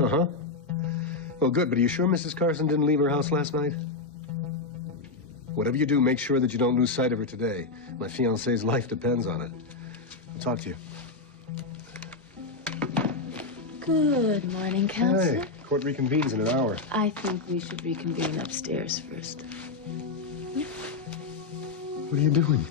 Uh-huh. Well, good, but are you sure Mrs. Carson didn't leave her house last night? Whatever you do, make sure that you don't lose sight of her today. My fiancé's life depends on it. I'll talk to you. Good morning, Counselor. Hey, court reconvenes in an hour. I think we should reconvene upstairs first. What are you doing?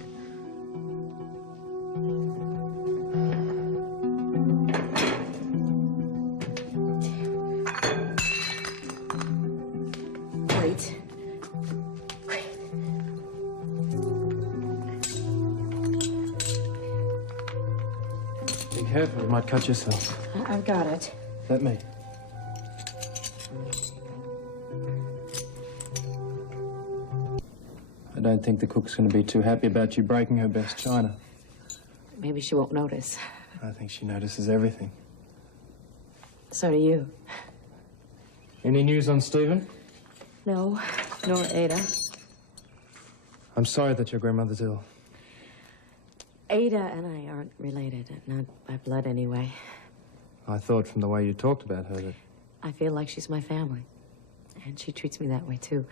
Wait. Be careful, you might cut yourself. I've got it. Let me. I don't think the cook's going to be too happy about you breaking her best china. Maybe she won't notice. I think she notices everything. So do you. Any news on Stephen? No, nor Ada. I'm sorry that your grandmother's ill. Ada and I aren't related, not by blood anyway. I thought from the way you talked about her that... I feel like she's my family. And she treats me that way, too.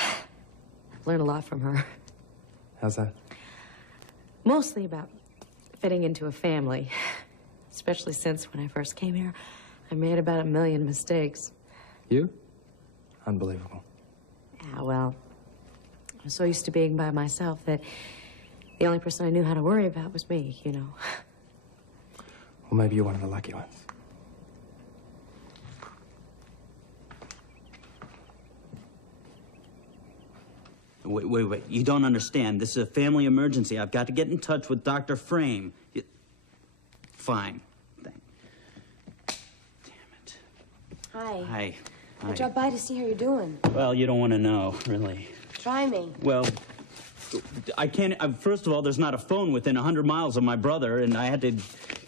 I've learned a lot from her. How's that? Mostly about fitting into a family. Especially since when I first came here, I made about 1 million mistakes. You? Unbelievable. Yeah, well, I was so used to being by myself that the only person I knew how to worry about was me, you know. Well, maybe you're one of the lucky ones. Wait. You don't understand. This is a family emergency. I've got to get in touch with Dr. Frame. Fine. Damn it. Hi. Hi. I dropped by to see how you're doing. Well, you don't want to know, really. Try me. Well, I can't... first of all, there's not a phone within 100 miles of my brother, and I had to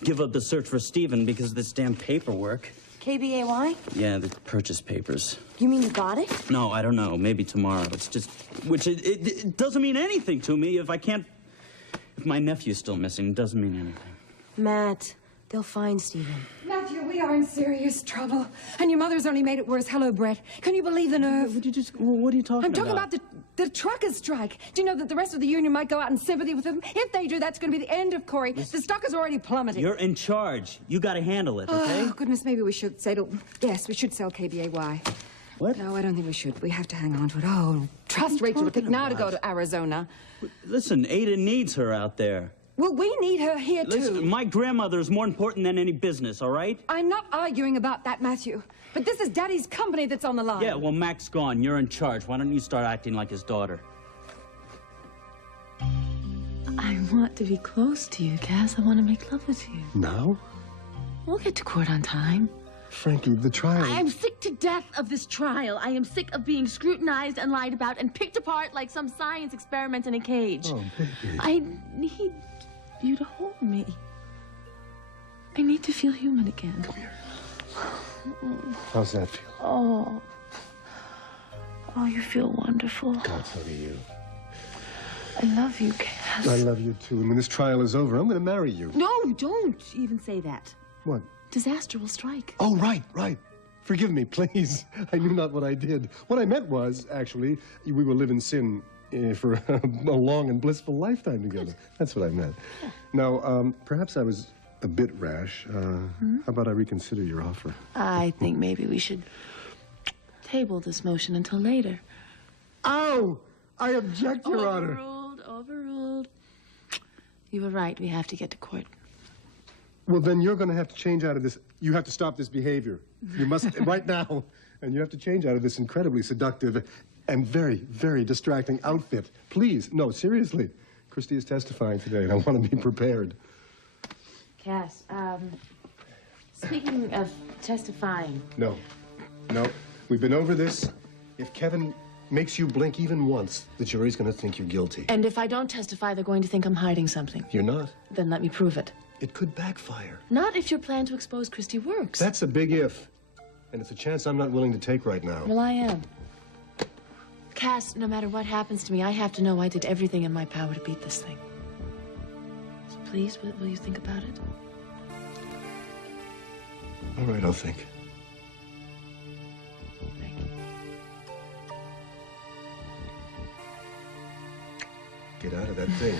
give up the search for Stephen because of this damn paperwork. KBAY? Yeah, the purchase papers. You mean you got it? No, I don't know. Maybe tomorrow. It's just... Which it doesn't mean anything to me if I can't... If my nephew's still missing, it doesn't mean anything. Matt, they'll find Stephen. Matthew, we are in serious trouble. And your mother's only made it worse. Hello, Brett. Can you believe the nerve? Would you just... What are you talking about? I'm talking about the truckers' strike. Do you know that the rest of the union might go out in sympathy with them? If they do, that's going to be the end of Corey. The stock is already plummeting. You're in charge. You got to handle it, okay? Oh, goodness, maybe we should settle. Yes, we should sell KBAY. What? No, I don't think we should. We have to hang on to it. Oh, trust Rachel to pick now to go to Arizona. Listen, Ada needs her out there. Well, we need her here, too. Listen, my grandmother is more important than any business, all right? I'm not arguing about that, Matthew. But this is Daddy's company that's on the line. Yeah, well, Mac's gone. You're in charge. Why don't you start acting like his daughter? I want to be close to you, Cass. I want to make love with you. Now? We'll get to court on time. Frankie, the trial... I am sick to death of this trial. I am sick of being scrutinized and lied about and picked apart like some science experiment in a cage. Oh, baby. I need you to hold me. I need to feel human again. Come here. How's that feel? Oh, you feel wonderful. God, so do you. I love you, Cass. I love you, too. And when this trial is over, I'm going to marry you. No, don't even say that. What? Disaster will strike. Oh, right. Forgive me, please. I knew not what I did. What I meant was, actually, we will live in sin for a long and blissful lifetime together. That's what I meant. Yeah. Now, perhaps I was a bit rash. How about I reconsider your offer? I think maybe we should table this motion until later. Ow! I object, Your Honor. Overruled. You were right. We have to get to court. Well, then you're going to have to change out of this. You have to stop this behavior. You must, right now. And you have to change out of this incredibly seductive and very, very distracting outfit. Please. No, seriously. Christy is testifying today, and I want to be prepared. Cass, speaking of testifying... No. We've been over this. If Kevin makes you blink even once, the jury's going to think you're guilty. And if I don't testify, they're going to think I'm hiding something. You're not. Then let me prove it. It could backfire. Not if your plan to expose Christy works. That's a big if. And it's a chance I'm not willing to take right now. Well, I am. Cass, no matter what happens to me, I have to know I did everything in my power to beat this thing. So please, will you think about it? All right, I'll think. Get out of that thing.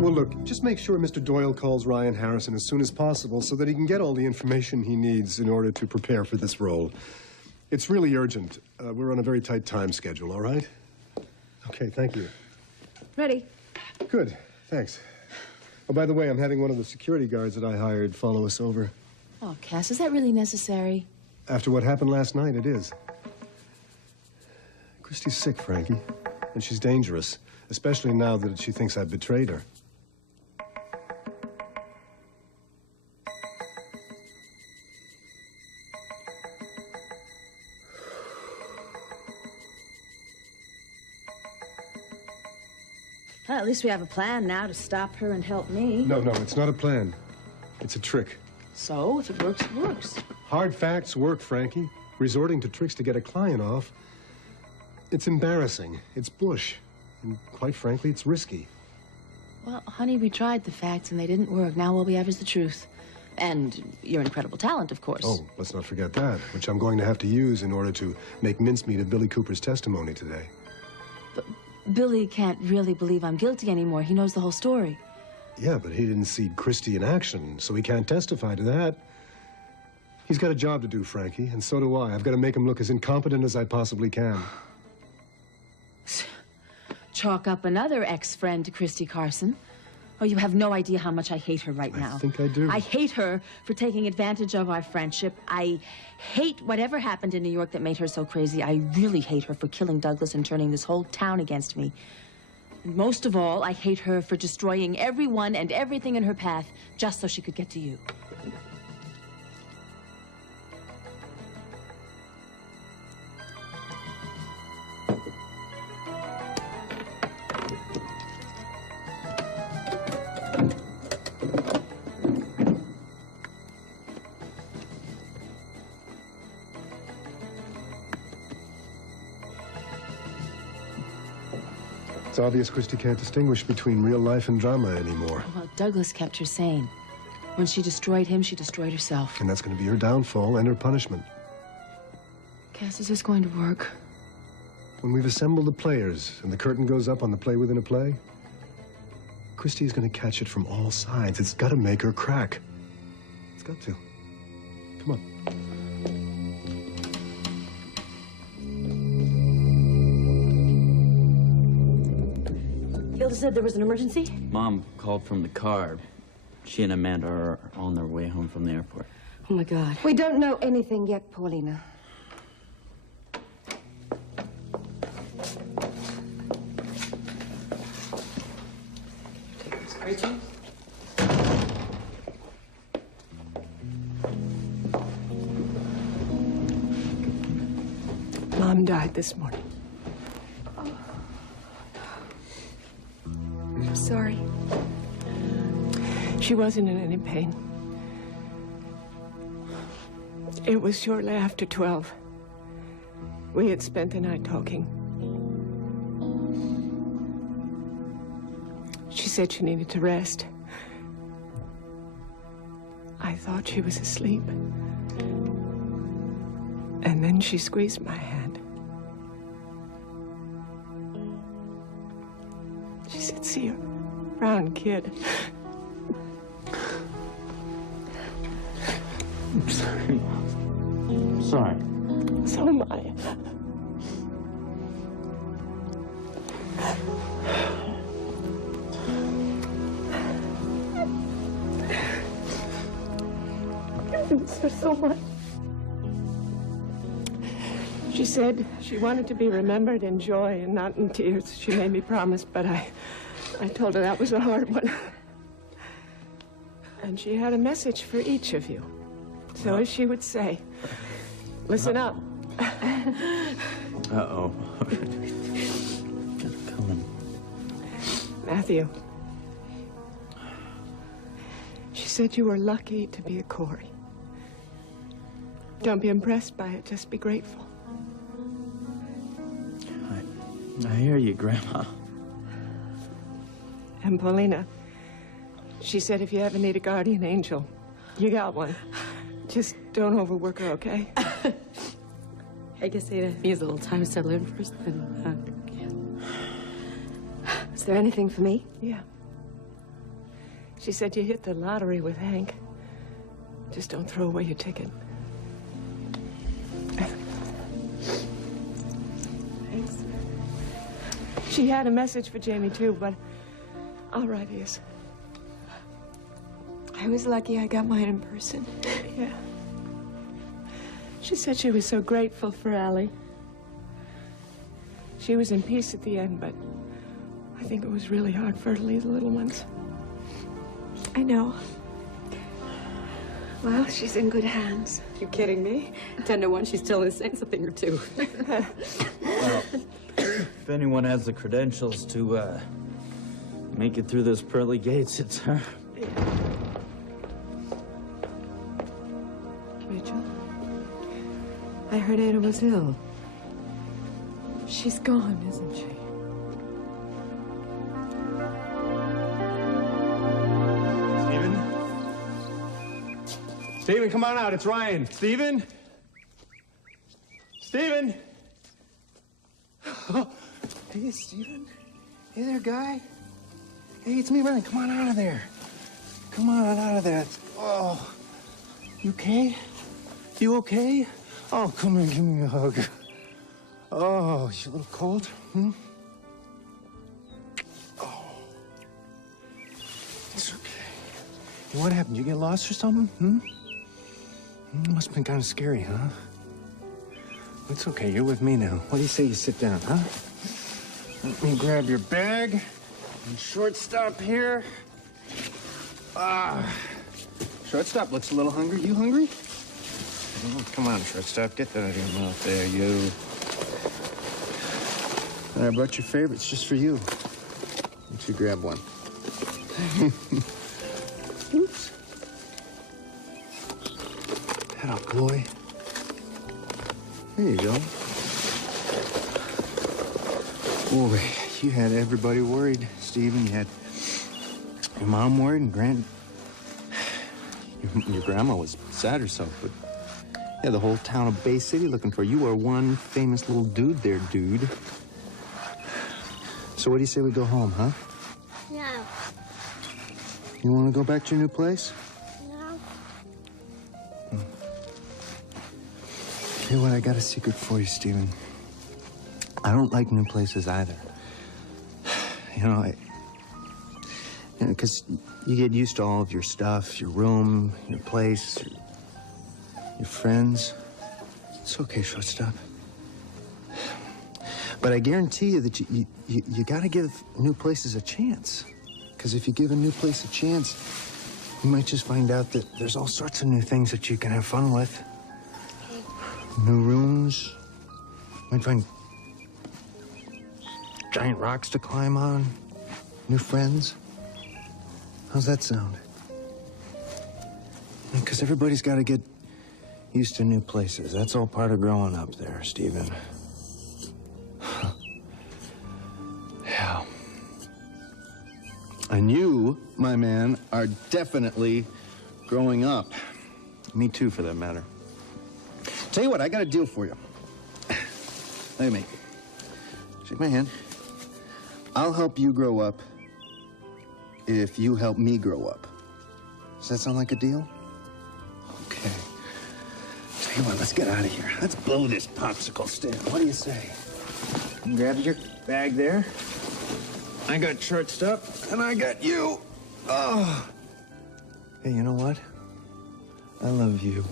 Well, look, just make sure Mr. Doyle calls Ryan Harrison as soon as possible so that he can get all the information he needs in order to prepare for this role. It's really urgent. We're on a very tight time schedule, all right? Okay, thank you. Ready? Good, thanks. Oh, by the way, I'm having one of the security guards that I hired follow us over. Oh, Cass, is that really necessary? After what happened last night, it is. Christy's sick, Frankie, and she's dangerous, especially now that she thinks I've betrayed her. Well, at least we have a plan now to stop her and help me. No, it's not a plan. It's a trick. So, if it works, it works. Hard facts work, Frankie. Resorting to tricks to get a client off, it's embarrassing. It's bush. And quite frankly, it's risky. Well, honey, we tried the facts and they didn't work. Now all we have is the truth. And your incredible talent, of course. Oh, let's not forget that, which I'm going to have to use in order to make mincemeat of Billy Cooper's testimony today. But Billy can't really believe I'm guilty anymore. He knows the whole story. Yeah, but he didn't see Christy in action, so he can't testify to that. He's got a job to do, Frankie, and so do I. I've got to make him look as incompetent as I possibly can. Chalk up another ex-friend to Christy Carson. Oh, you have no idea how much I hate her right now. I think I do. I hate her for taking advantage of our friendship. I hate whatever happened in New York that made her so crazy. I really hate her for killing Douglas and turning this whole town against me. And most of all, I hate her for destroying everyone and everything in her path just so she could get to you. It's obvious Christy can't distinguish between real life and drama anymore. Well, Douglas kept her sane. When she destroyed him, she destroyed herself. And that's going to be her downfall and her punishment. Cass, is this going to work? When we've assembled the players and the curtain goes up on the play within a play, Christy is going to catch it from all sides. It's got to make her crack. It's got to. Come on. Hilda said there was an emergency? Mom called from the car. She and Amanda are on their way home from the airport. Oh, my God. We don't know anything yet, Paulina. Rachel? Mom died this morning. I'm sorry. She wasn't in any pain. It was shortly after 12. We had spent the night talking. She said she needed to rest. I thought she was asleep. And then she squeezed my hand. She said, "See you around, kid." I'm sorry, Mom. I'm sorry. So am I. I miss her so much. She said she wanted to be remembered in joy and not in tears. She made me promise, but I told her that was a hard one. And she had a message for each of you. So as she would say, listen up. Uh-oh. Coming. Matthew. She said you were lucky to be a Corey. Don't be impressed by it, just be grateful. I hear you, Grandma. And Paulina, she said if you ever need a guardian angel, you got one. Just don't overwork her, okay? I guess he needs a little time to settle in first, then, Is there anything for me? Yeah. She said you hit the lottery with Hank. Just don't throw away your ticket. Thanks. She had a message for Jamie, too, but I'll write his. I was lucky I got mine in person. Yeah. She said she was so grateful for Allie. She was in peace at the end, but I think it was really hard for her to leave the little ones. I know. Well, she's in good hands. You kidding me? 10 to 1, she's still saying something or two. Well, if anyone has the credentials to make it through those pearly gates, it's her. Rachel, I heard Anna was ill. She's gone, isn't she? Stephen, come on out. It's Ryan. Stephen? Stephen? Oh, hey, Stephen. Hey there, guy. Hey, it's me, Ryan. Come on out of there. Come on out of there. Oh, you okay? You okay? Oh, come here, give me a hug. Oh, you a little cold? Hmm? Oh. It's okay. What happened? You get lost or something? Hmm? It must have been kind of scary, huh? It's okay. You're with me now. What do you say you sit down, huh? Let me grab your bag. And shortstop here. Shortstop looks a little hungry. You hungry? Oh, come on, shortstop. Get that out of your mouth there, you. And I brought your favorites just for you. Why don't you grab one? Oops. Head up, boy. There you go. Boy, you had everybody worried, Stephen. You had your mom worried and your grandma was sad herself, but yeah, the whole town of Bay City looking for you. You are one famous little dude there, dude. So what do you say we go home, huh? No. You want to go back to your new place? No. Hey, what? I got a secret for you, Stephen. I don't like new places either. You know, because you get used to all of your stuff, your room, your place, your friends. It's okay, shortstop. But I guarantee you that you got to give new places a chance. Because if you give a new place a chance, you might just find out that there's all sorts of new things that you can have fun with. New rooms. Might find giant rocks to climb on. New friends. How's that sound? Because everybody's got to get used to new places. That's all part of growing up there, Stephen. Yeah. And you, my man, are definitely growing up. Me too, for that matter. Tell you what, I got a deal for you. Look at me. Shake my hand. I'll help you grow up if you help me grow up. Does that sound like a deal? Okay. Tell you what, let's get out of here. Let's blow this popsicle stand. What do you say? Grab your bag there. I got shortstop, and I got you. Oh. Hey, you know what? I love you.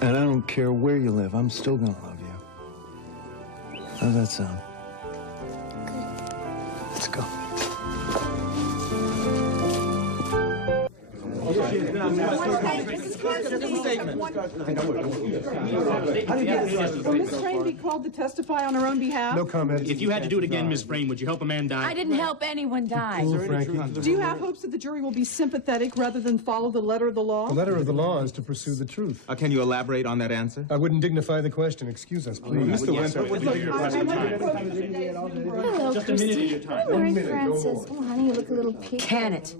And I don't care where you live, I'm still gonna love you. How's that sound? Let's go. Will Miss Crane be called to testify on her own behalf? No comment. If you had to do it again, Miss Frame, would you help a man die? I didn't help anyone die. Do you have hopes that the jury will be sympathetic rather than follow the letter of the law? The letter of the law is to pursue the truth. Can you elaborate on that answer? I wouldn't dignify the question. Excuse us, please. Hello, just a minute of your time. Mary Frances. Oh, honey, you look a little peaked. Can it?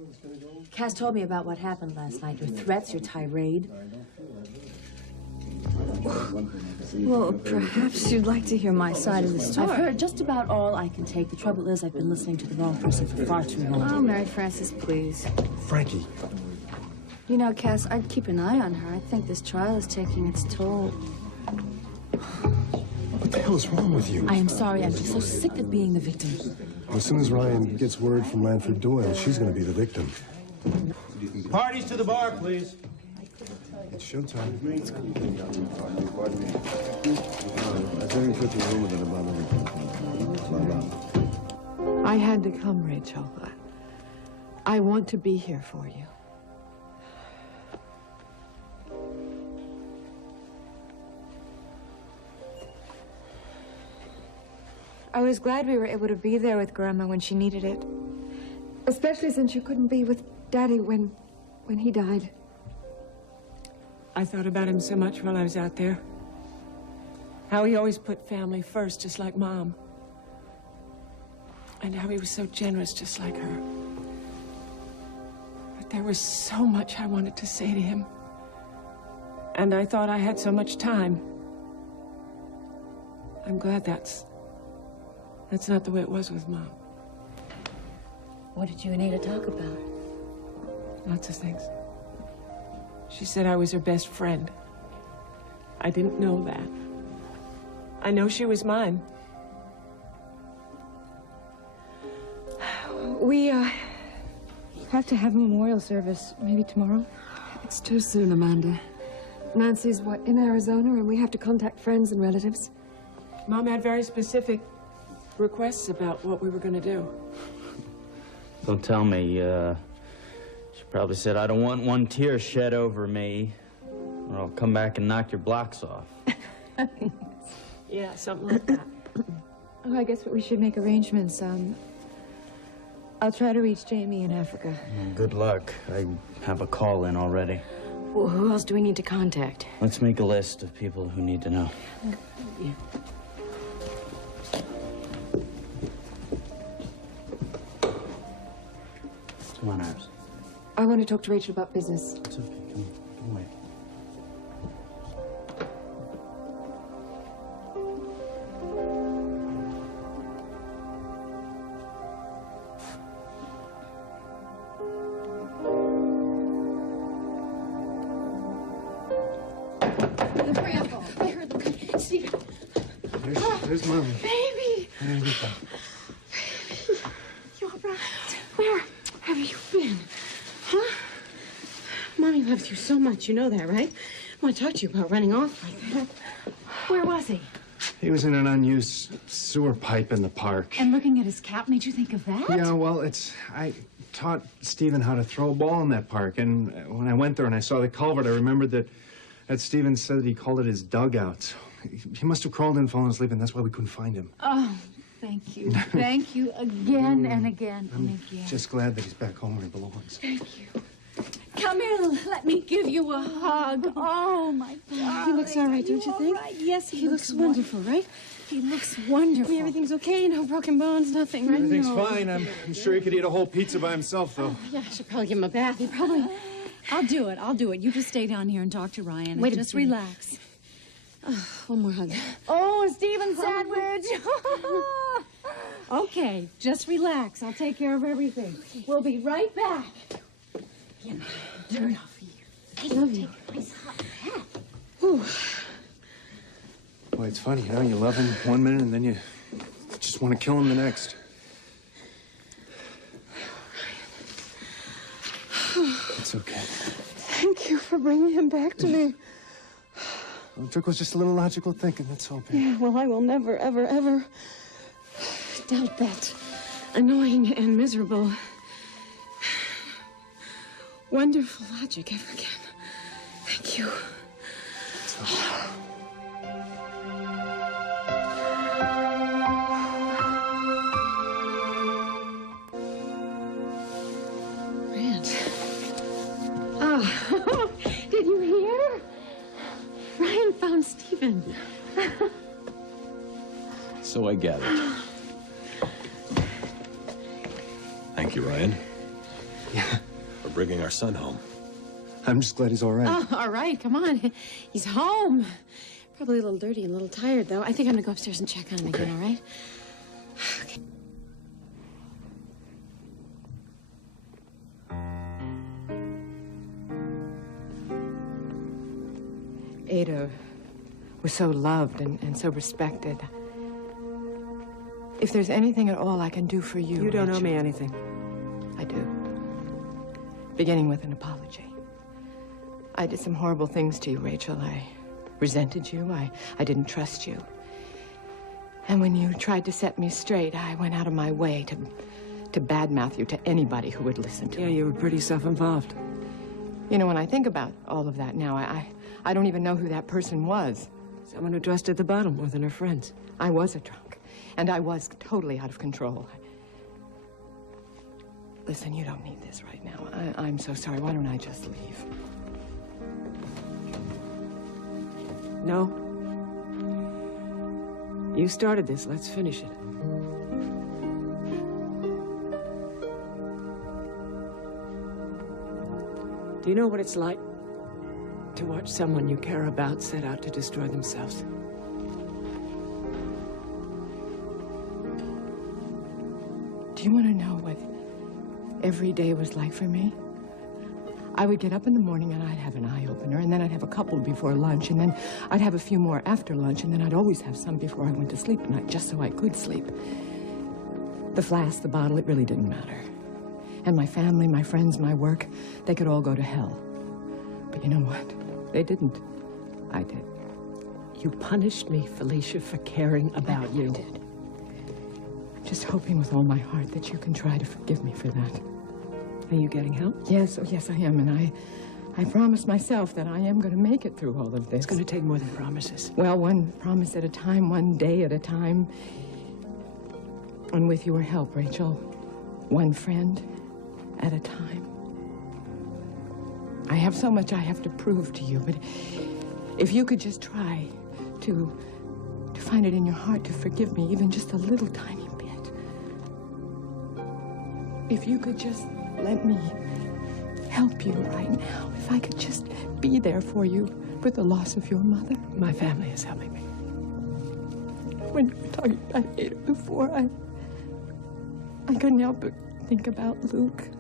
Cass told me about what happened last night. Your threats, your tirade. Well, perhaps you'd like to hear my side of the story. I've heard just about all I can take. The trouble is I've been listening to the wrong person for far too long. Oh, Mary Frances, please. Frankie. You know, Cass, I'd keep an eye on her. I think this trial is taking its toll. What the hell is wrong with you? I am sorry. I'm just so sick of being the victim. As soon as Ryan gets word from Lanford Doyle, she's going to be the victim. Parties to the bar, please. It's showtime. I had to come, Rachel. I want to be here for you. I was glad we were able to be there with Grandma when she needed it. Especially since you couldn't be with Daddy when he died. I thought about him so much while I was out there. How he always put family first, just like Mom. And how he was so generous, just like her. But there was so much I wanted to say to him. And I thought I had so much time. I'm glad that's not the way it was with Mom. What did you and Ada talk about? Lots of things. She said I was her best friend. I didn't know that. I know she was mine. We, have to have a memorial service, maybe tomorrow. It's too soon, Amanda. Nancy's, in Arizona, and we have to contact friends and relatives. Mom had very specific requests about what we were going to do. Don't tell me, she probably said, I don't want one tear shed over me, or I'll come back and knock your blocks off. Yeah, something like that. Oh, I guess we should make arrangements. I'll try to reach Jamie in Africa. Good luck. I have a call in already. Well, who else do we need to contact? Let's make a list of people who need to know. Yeah. Come on, Iris. I want to talk to Rachel about business. It's okay. Come on. Come away. Hurry up. I heard them. Steve. There's Mom. Baby. Baby. You're right. Where have you been? Huh? Mommy loves you so much. You know that, right? I want to talk to you about running off like that. Where was he? He was in an unused sewer pipe in the park. And looking at his cap made you think of that? Yeah, well, I taught Stephen how to throw a ball in that park, and when I went there and I saw the culvert, I remembered that Stephen said he called it his dugout. He must have crawled in, fallen asleep, and that's why we couldn't find him. Oh, thank you. Thank you again and again and I'm again. just glad that he's back home where he belongs. Thank you. Come here, let me give you a hug. Oh, my God. He looks all right, don't you think? Right. Yes, He looks wonderful, right? He looks wonderful. Everything's okay, no broken bones, nothing, right? Everything's fine. I'm sure he could eat a whole pizza by himself, though. Yeah, I should probably give him a bath. He probably... I'll do it. You just stay down here and talk to Ryan. Wait a just minute. relax. One more hug. Oh, a Stephen sandwich. Okay, just relax. I'll take care of everything. We'll be right back. Get the dirt off of you. I love you. Nice hot hat. Whew. Boy, it's funny, you know, you love him one minute and then you just want to kill him the next. It's okay. Thank you for bringing him back to me. All it took was just a little logical thinking, that's all, babe. Yeah, well, I will never, ever, ever doubt that. Annoying and miserable, wonderful logic ever again. Thank you. Rand. Oh, did you hear? Ryan found Stephen. So I gathered. Thank you, Ryan. Yeah. For bringing our son home. I'm just glad he's all right. Oh, all right, come on. He's home. Probably a little dirty and a little tired, though. I think I'm gonna go upstairs and check on him again, all right? Okay. Ada was so loved and so respected. If there's anything at all I can do for you... You don't owe Rachel, me anything. I do. Beginning with an apology. I did some horrible things to you, Rachel. I resented you. I didn't trust you. And when you tried to set me straight, I went out of my way to badmouth you to anybody who would listen to me. Yeah, you were pretty self-involved. You know, when I think about all of that now, I don't even know who that person was. Someone who dressed at the bottom more than her friends. I was a drunk, and I was totally out of control. Listen, you don't need this right now. I'm so sorry. Why don't I just leave? No. You started this. Let's finish it. Do you know what it's like to watch someone you care about set out to destroy themselves? Do you want to know what every day was like for me? I would get up in the morning and I'd have an eye-opener, and then I'd have a couple before lunch, and then I'd have a few more after lunch, and then I'd always have some before I went to sleep at night, just so I could sleep. The flask, the bottle, it really didn't matter. And my family, my friends, my work, they could all go to hell. But you know what? They didn't. I did. You punished me, Felicia, for caring about you. I did. I'm just hoping with all my heart that you can try to forgive me for that. Are you getting help? Yes, oh yes, I am, and I promised myself that I am going to make it through all of this. It's going to take more than promises. Well, one promise at a time, one day at a time. And with your help, Rachel, one friend at a time. I have so much I have to prove to you, but if you could just try to find it in your heart to forgive me, even just a little tiny bit. If you could just let me help you right now. If I could just be there for you with the loss of your mother. My family is helping me. When you were talking about Ada before, I couldn't help but think about Luke.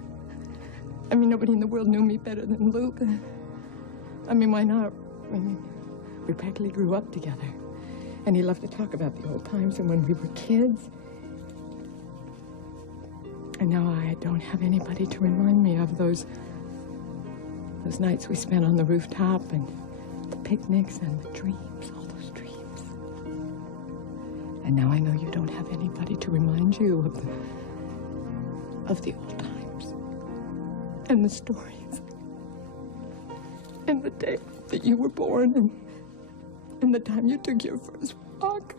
I mean, nobody in the world knew me better than Luke. I mean, why not? I mean, we practically grew up together. And he loved to talk about the old times and when we were kids. And now I don't have anybody to remind me of those nights we spent on the rooftop and the picnics and the dreams, all those dreams. And now I know you don't have anybody to remind you of the old times and the stories and the day that you were born and the time you took your first walk.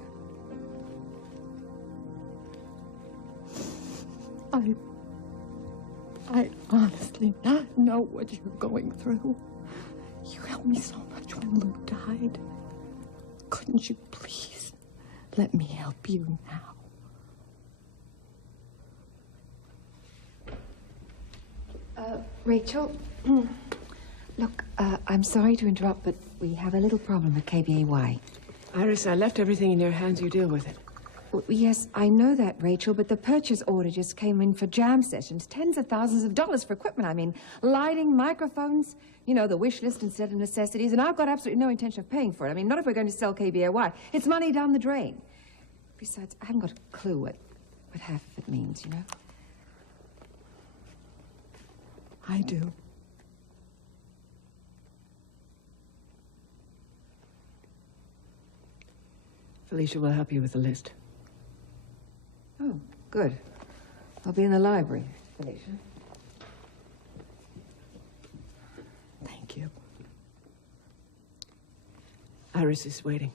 I honestly not know what you're going through. You helped me so much when Luke died. Couldn't you please let me help you now? Rachel, look, I'm sorry to interrupt, but we have a little problem at KBAY. Iris, I left everything in your hands. You deal with it. Well, yes, I know that, Rachel, but the purchase order just came in for jam sessions. Tens of thousands of dollars for equipment. I mean, lighting, microphones, you know, the wish list instead of necessities. And I've got absolutely no intention of paying for it. I mean, not if we're going to sell KBAY. It's money down the drain. Besides, I haven't got a clue what half of it means, you know? I do. Felicia will help you with the list. Oh, good. I'll be in the library, Felicia. Thank you. Iris is waiting.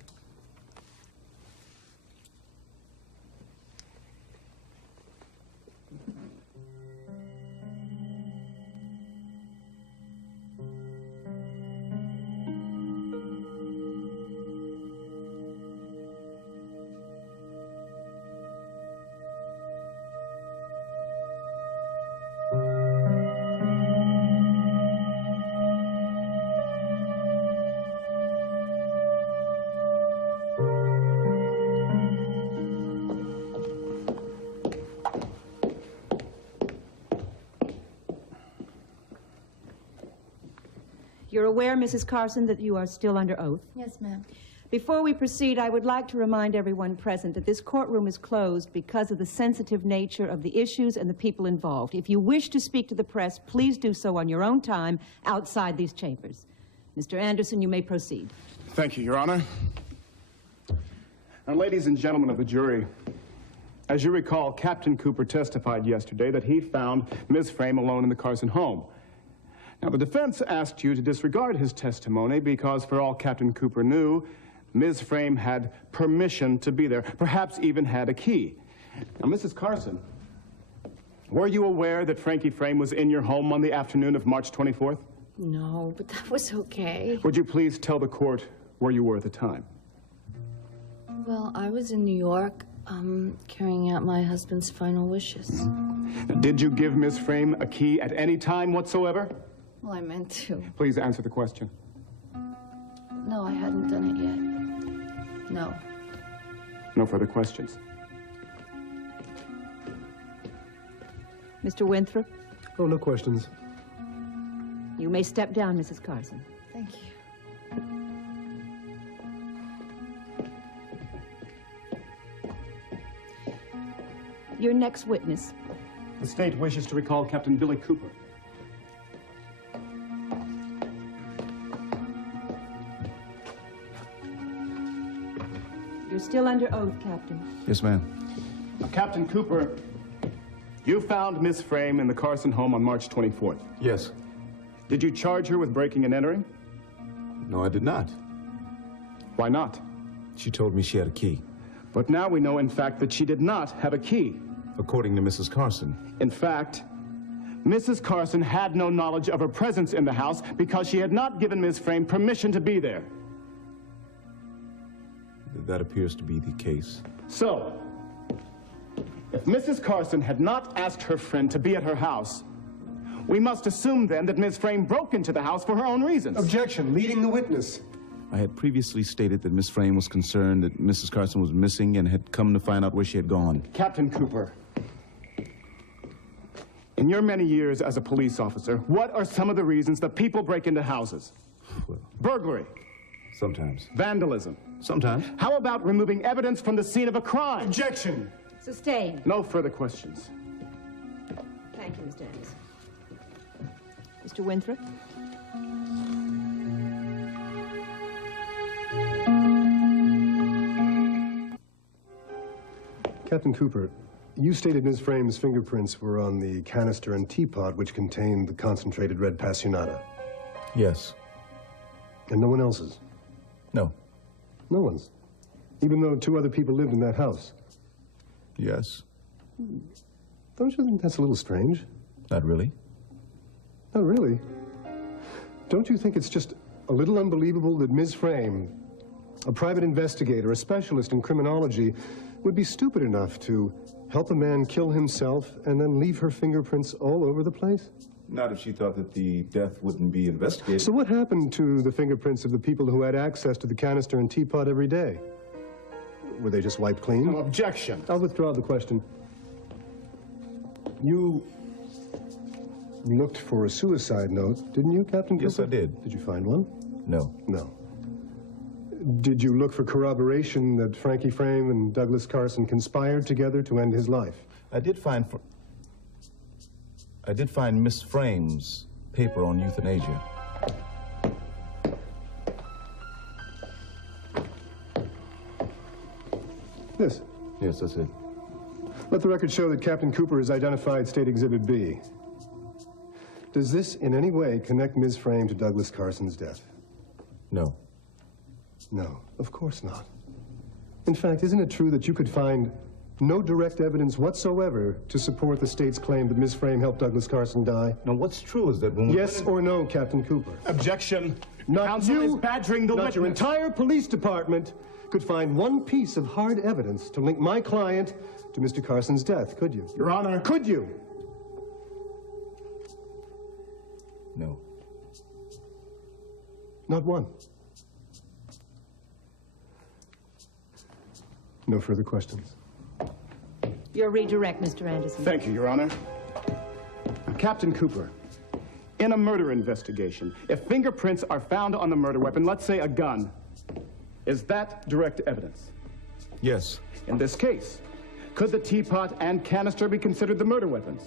You're aware, Mrs. Carson, that you are still under oath? Yes, ma'am. Before we proceed, I would like to remind everyone present that this courtroom is closed because of the sensitive nature of the issues and the people involved. If you wish to speak to the press, please do so on your own time outside these chambers. Mr. Anderson, you may proceed. Thank you, Your Honor. Now, ladies and gentlemen of the jury, as you recall, Captain Cooper testified yesterday that he found Ms. Frame alone in the Carson home. Now, the defense asked you to disregard his testimony because, for all Captain Cooper knew, Ms. Frame had permission to be there, perhaps even had a key. Now, Mrs. Carson, were you aware that Frankie Frame was in your home on the afternoon of March 24th? No, but that was okay. Would you please tell the court where you were at the time? Well, I was in New York, carrying out my husband's final wishes. Did you give Miss Frame a key at any time whatsoever? Well, I meant to. Please answer the question. No, I hadn't done it yet. No. No further questions. Mr. Winthrop? Oh, no questions. You may step down, Mrs. Carson. Thank you. Your next witness. The state wishes to recall Captain Billy Cooper. You're still under oath, Captain. Yes, ma'am. Now, Captain Cooper, you found Miss Frame in the Carson home on March 24th. Yes. Did you charge her with breaking and entering? No, I did not. Why not? She told me she had a key. But now we know, in fact, that she did not have a key. According to Mrs. Carson. In fact, Mrs. Carson had no knowledge of her presence in the house because she had not given Miss Frame permission to be there. That appears to be the case. So, if Mrs. Carson had not asked her friend to be at her house, we must assume then that Miss Frame broke into the house for her own reasons. Objection. Leading the witness. I had previously stated that Miss Frame was concerned that Mrs. Carson was missing and had come to find out where she had gone. Captain Cooper, in your many years as a police officer, what are some of the reasons that people break into houses? Well, burglary. Sometimes. Vandalism. Sometimes. How about removing evidence from the scene of a crime? Objection. Sustained. No further questions. Thank you, Mr. Anderson. Mr. Winthrop? Captain Cooper, you stated Ms. Frame's fingerprints were on the canister and teapot which contained the concentrated red passionata. Yes. And no one else's? No. No one's? Even though 2 other people lived in that house? Yes. Don't you think that's a little strange? Not really. Not really? Don't you think it's just a little unbelievable that Ms. Frame, a private investigator, a specialist in criminology, would be stupid enough to help a man kill himself and then leave her fingerprints all over the place? Not if she thought that the death wouldn't be investigated. So what happened to the fingerprints of the people who had access to the canister and teapot every day? Were they just wiped clean? No, objection. I'll withdraw the question. You looked for a suicide note, didn't you, Captain Cooper? Yes, I did. Did you find one? No. No. Did you look for corroboration that Frankie Frame and Douglas Carson conspired together to end his life? I did find Miss Frame's paper on euthanasia. This? Yes, that's it. Let the record show that Captain Cooper has identified State Exhibit B. Does this in any way connect Ms. Frame to Douglas Carson's death? No. No, of course not. In fact, isn't it true that you could find no direct evidence whatsoever to support the state's claim that Ms. Frame helped Douglas Carson die? Now, what's true is that when we... Yes or no, Captain Cooper? Objection. Not Counsel you, is badgering the not witness. your entire police department could find one piece of hard evidence to link my client to Mr. Carson's death, could you? Your Honor. Could you? No. Not one. No further questions. Your redirect, Mr. Anderson. Thank you, Your Honor. Captain Cooper, in a murder investigation, if fingerprints are found on the murder weapon, let's say a gun, is that direct evidence? Yes. In this case, could the teapot and canister be considered the murder weapons?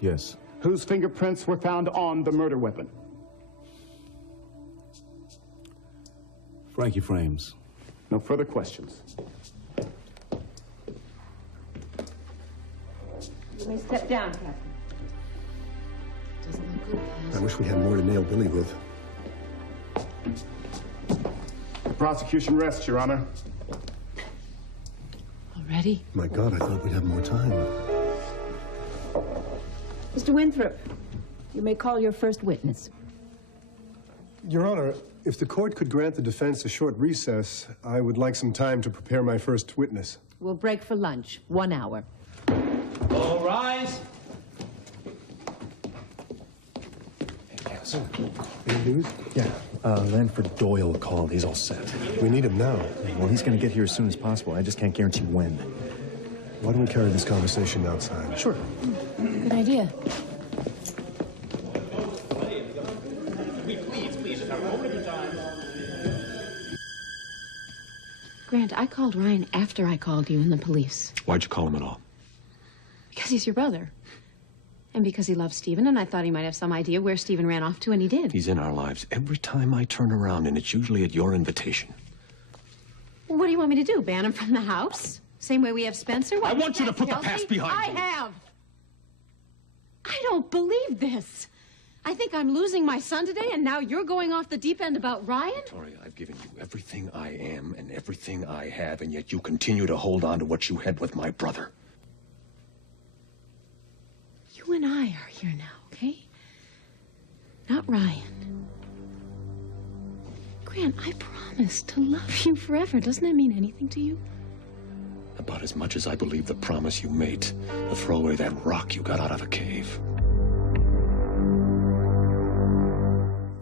Yes. Whose fingerprints were found on the murder weapon? Frankie Frame's. No further questions. You may step down, Captain. Doesn't look good. I wish we had more to nail Billy with. The prosecution rests, Your Honor. Already? My God, I thought we'd have more time. Mr. Winthrop, you may call your first witness. Your Honor, if the court could grant the defense a short recess, I would like some time to prepare my first witness. We'll break for lunch. 1 hour. All rise. So, any news? Yeah, Lanford Doyle called. He's all set. We need him now. Well, he's going to get here as soon as possible. I just can't guarantee when. Why don't we carry this conversation outside? Sure. Good idea. Grant, I called Ryan after I called you and the police. Why'd you call him at all? Because he's your brother. And because he loves Stephen, and I thought he might have some idea where Stephen ran off to, and he did. He's in our lives every time I turn around, and it's usually at your invitation. Well, what do you want me to do? Ban him from the house? Same way we have Spencer? I want you to put the past behind you. I have. I don't believe this. I think I'm losing my son today, and now you're going off the deep end about Ryan? Victoria, I've given you everything I am and everything I have, and yet you continue to hold on to what you had with my brother. You and I are here now, okay? Not Ryan. Grant, I promise to love you forever. Doesn't that mean anything to you? About as much as I believe the promise you made to throw away that rock you got out of a cave.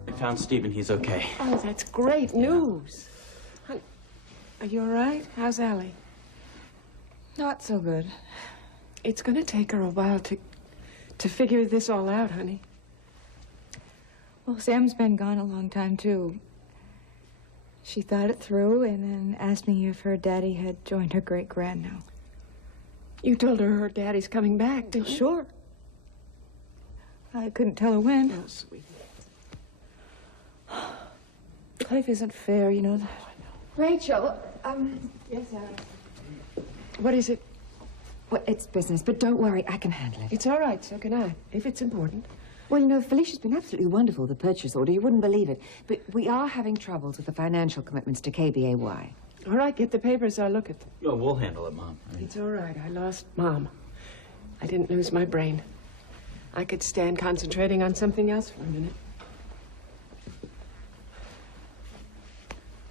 I found Stephen. He's okay. Oh, that's great news. Hon, are you all right? How's Allie? Not so good. It's going to take her a while to figure this all out, honey. Well, Sam's been gone a long time, too. She thought it through and then asked me if her daddy had joined her great-grand now. You told her daddy's coming back, didn't you? Sure. I couldn't tell her when. Oh, sweetie. Life isn't fair, you know that. Rachel, Yes, Allie. What is it? well, it's business, but don't worry, I can handle it. It's all right, so can I, if it's important. Well, you know, Felicia's been absolutely wonderful, the purchase order. You wouldn't believe it. But we are having troubles with the financial commitments to KBAY. All right, get the papers, I'll look at them. Oh, we'll handle it, Mom. It's all right, I lost Mom. I didn't lose my brain. I could stand concentrating on something else for a minute.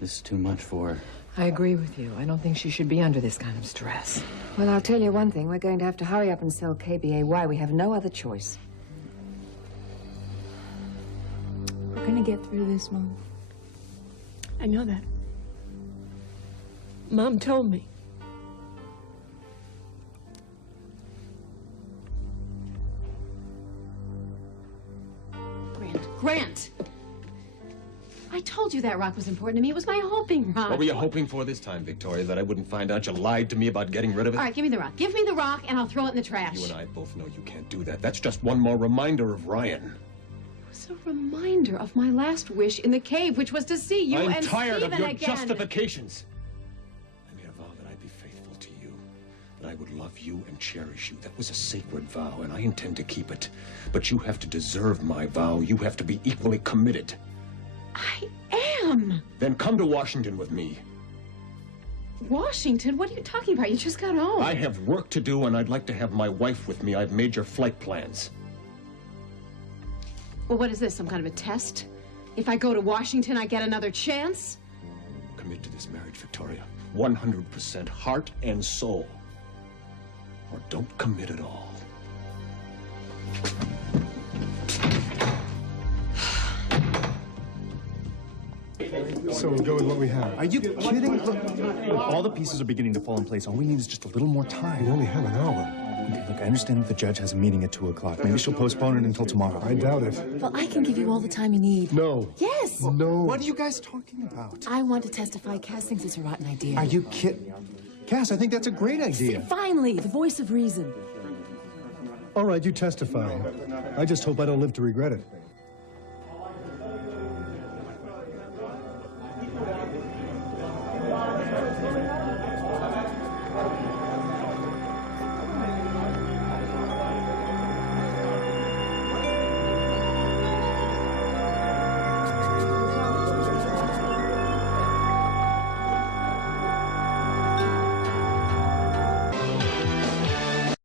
This is too much for her. I agree with you. I don't think she should be under this kind of stress. Well, I'll tell you one thing. We're going to have to hurry up and sell KBAY. We have no other choice. We're gonna get through this, Mom. I know that. Mom told me. Grant! I told you that rock was important to me. It was my hoping rock. What were you hoping for this time, Victoria? That I wouldn't find out you lied to me about getting rid of it? All right, give me the rock. Give me the rock, and I'll throw it in the trash. You and I both know you can't do that. That's just one more reminder of Ryan. It's a reminder of my last wish in the cave, which was to see you I'm and tired Stephen of your again. justifications. I made a vow that I'd be faithful to you, that I would love you and cherish you. That was a sacred vow, and I intend to keep it. But you have to deserve my vow. You have to be equally committed. I am. Then come to Washington with me. Washington? What are you talking about? You just got home. I have work to do, and I'd like to have my wife with me. I've made your flight plans. Well, what is this, some kind of a test? If I go to Washington, I get another chance? Commit to this marriage, Victoria. 100% heart and soul. Or don't commit at all. So we'll go with what we have. Are you kidding? Look, all the pieces are beginning to fall in place. All we need is just a little more time. We only have an hour. Okay, look, understand that the judge has a meeting at 2 o'clock. Maybe she'll postpone it until tomorrow. I doubt it. Well, I can give you all the time you need. No. Yes. No. What are you guys talking about? I want to testify. Cass thinks it's a rotten idea. Are you kidding? Cass, I think that's a great idea. Finally, the voice of reason. All right, you testify. I just hope I don't live to regret it.